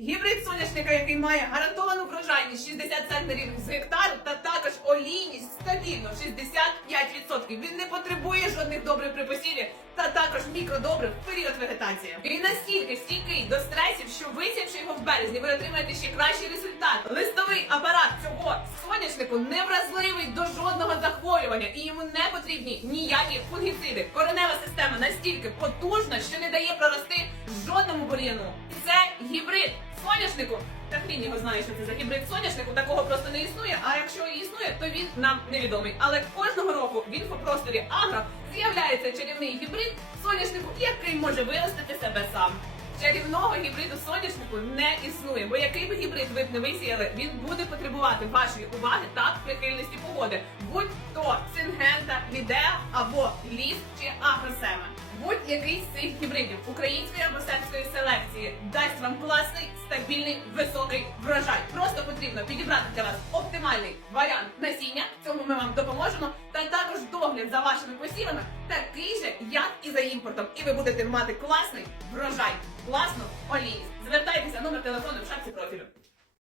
Гібрид соняшника, який має гарантовану врожайність 60 центнерів з гектару, та також олійність стабільно 65%. Він не потребує жодних добрив при посіві та також мікродобрив в період вегетації. Він настільки стійкий до стресів, що висівши його в березні, ви отримаєте ще кращий результат. Листовий апарат цього соняшнику не вразливий до жодного захворювання, і йому не потрібні ніякі фунгіциди. Коренева система настільки потужна, що не дає прорости жодному бур'яну. Це гібрид соняшнику. Та хрін його знає, що це за гібрид соняшнику, такого просто не існує. А якщо і існує, то він нам невідомий. Але кожного року в інфопросторі Агро з'являється чарівний гібрид соняшнику, який може виростити себе сам. Чарівного гібриду соняшнику не існує, бо який би гібрид ви б не висіяли, він буде потребувати вашої уваги та прихильності погоди, будь то сингента, лідеа або ліс чи агросеме. Будь-який з цих гібридів української або сербської селекції дасть вам класний, стабільний, високий врожай. Просто потрібно підібрати для вас оптимальний варіант насіння. В цьому ми вам допоможемо. Та також догляд за вашими посівами такий же, як і за імпортом. І ви будете мати класний врожай, класну олійність. Звертайтеся номер телефону в шапці профілю.